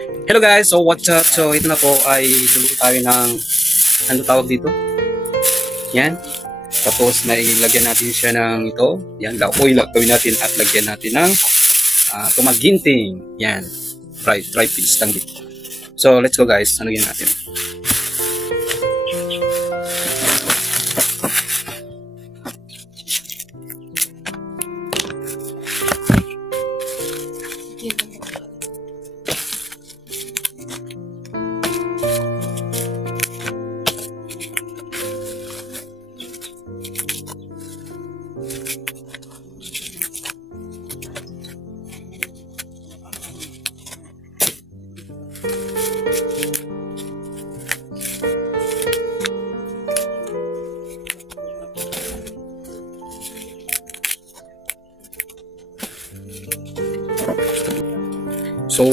Hello guys, so what's up? So ito na po ay luluto tayo ng ano tawag dito? Yan. Tapos nailagyan natin siya ng ito. Yan, laoy gawin natin at lagyan natin ng tumaginting. Yan. Fried fish lang dito. So let's go guys. Ano yan natin? So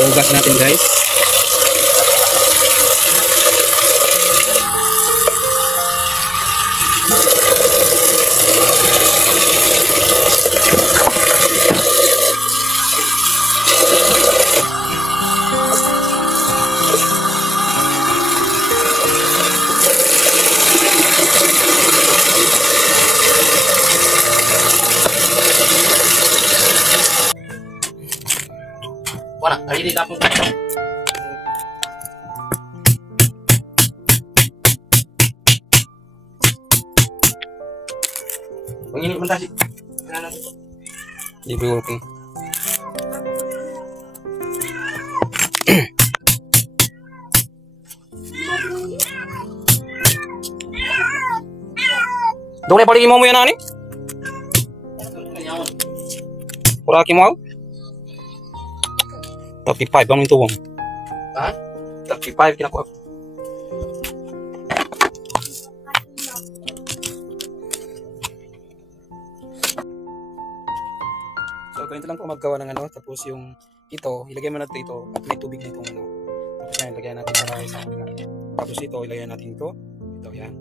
ugas natin guys. Wala, ready tapos. Pangini man tayo. Hindi okay. Dole paling mo yan ani? Kuraki mo? 35 bang ito bang? Ha? 35 kinakuha. So ganito lang po maggawa ng ano, tapos yung ito, ilagay mo natin ito at may tubig dito ano. Tapos yan, ilagay natin para sa kanila. Tapos ito, ilagay natin ito. Ito yan.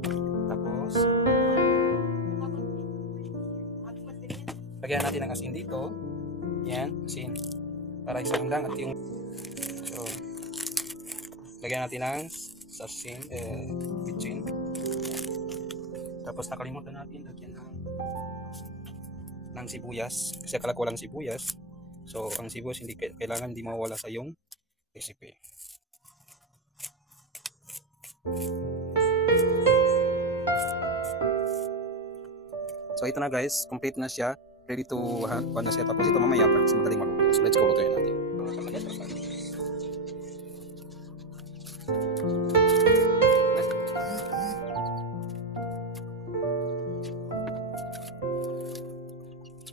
Tapos lagyan natin ng asin dito. Yan, asin. Para isang lang at yung so lagyan natin ng asin, bitchin. Tapos nakalimutan natin lagyan ng sibuyas kasi akala ko walang sibuyas. So ang sibuyas hindi kailangan di mawala sa yung recipe. So ito na guys, complete na siya. Ready to kuha na siya. Tapos ito mamaya para mas madaling maluto. So let's go lutuin natin.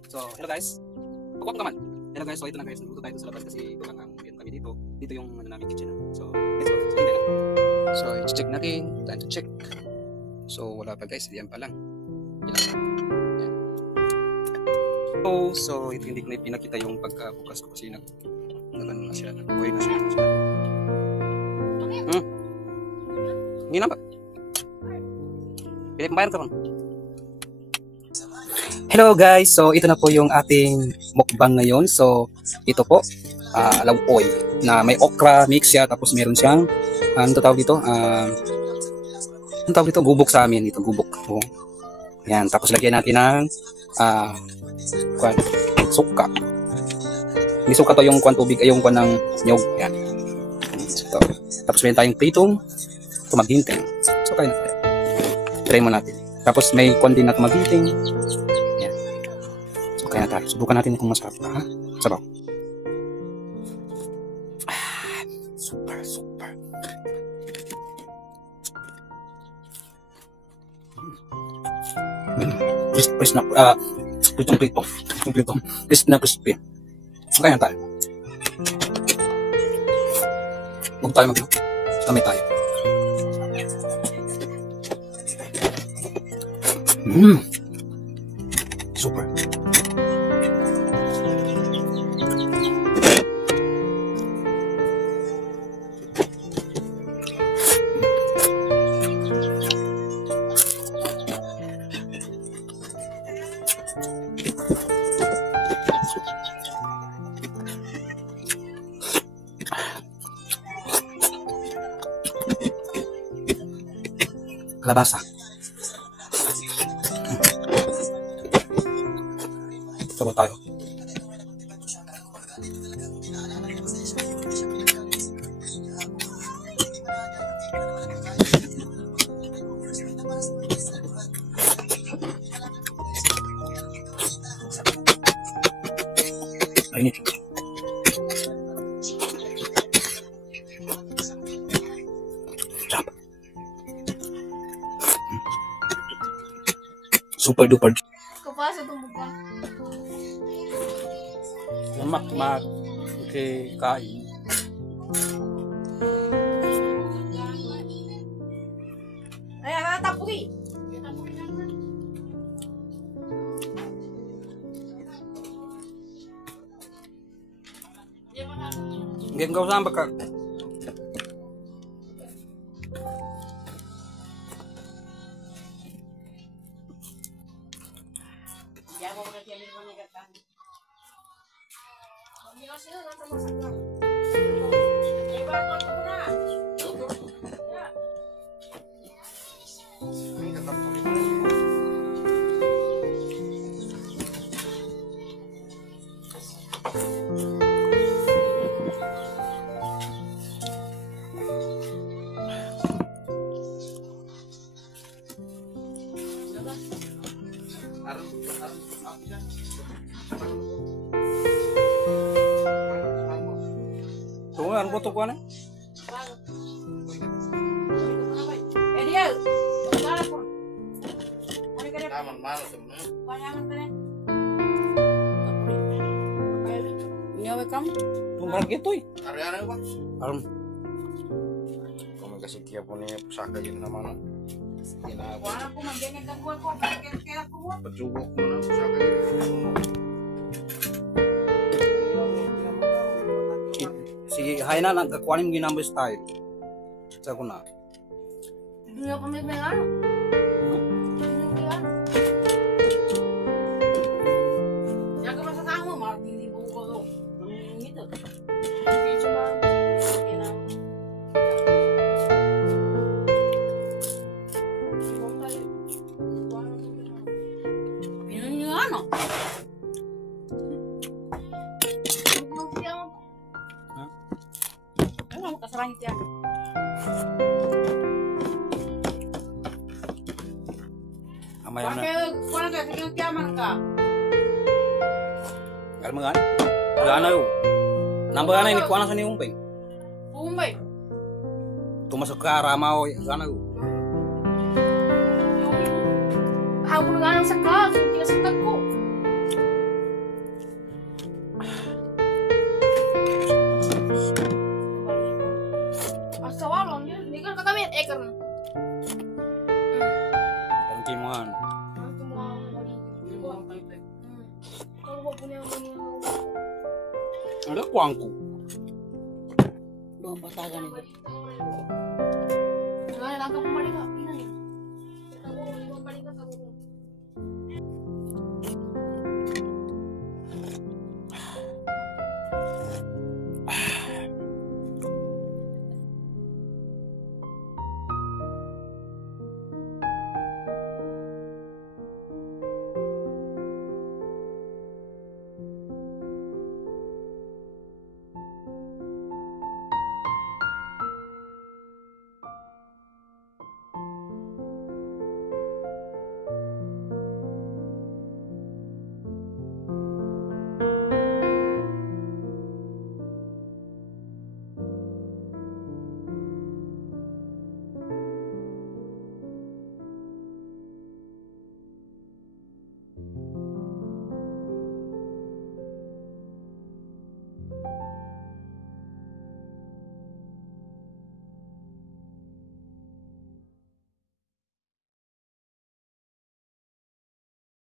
So hello guys. Pagkuha ko naman. Hello guys, so ito na guys. Nagluto tayo sa labas kasi ito lang ang meron kami dito. Dito yung ano namin kitchen. So let's go guys. So i-check natin. Time to check. So wala pa guys. Diyan pa lang. Ilan. So ito hindi ko na pinakita yung pagkabukas ko kasi nag-ano na siya, nag-buhay na siya. Hindi na ba? Pili pambayar ka ba? Hello guys, so ito na po yung ating mukbang ngayon. So ito po, lawoy na may okra mix siya, tapos meron siyang ano tawag dito? Ano tawag dito? Gubok sa amin, ito gubok. Oh. Yan, tapos lagyan natin ng suka. Hindi suka to yung tubig ay yung ng nyog. Yan. So, tapos meron tayong pritong tumaginting. So kaya na tayo. Try mo natin. Tapos may din na tumaginting. Yan. So kaya na tayo. Subukan natin kung masarap na. Ha? Sabaw. Super. Press na prito. Crispy na crispy. Kaya tayo. Huwag tayo mag-inom. Kami tayo. Super. Kalabasa. Sabaw tayo. Ini. Super duper. Kapasa itong buka. Lemak-mak. Oke, kain. Ay, tapuri. Enggak usah bakal. Tunggu, ano po ito ko na? Ediel, mana pun? Taman mana temen? Panjangan teh. Ini apa kamu? Tumbarang gitu eh. Area apa? Alam. Kamu kasih tiap punya pusaka yang nama mana? Wala ko magganyan ka ko kaya ko. Pejubok mana pusaka ini? Si Haina nagkakuanin ginambo style. Sa ko na. Dunia ko may ano? Jaga masa kamu mah tinggi buku ko. Gitu. Hindi cuma ini ano? Ano mo kasarangit yan? Amayam na. Kuala ka kung tiyaman ka. Kalma kan? Gana yo. Nambah ana ini kuana sa ni umpay. Umbay. Tumasok ka ramaw gana yo. Ako nga nang sakal, hindi ka sakal ko. Asa walong yun, hindi ka kakamit, karena. Tangkiman. Kalau gua punya Ada kuangku. dua patagan itu. Jangan langkah kembali nggak?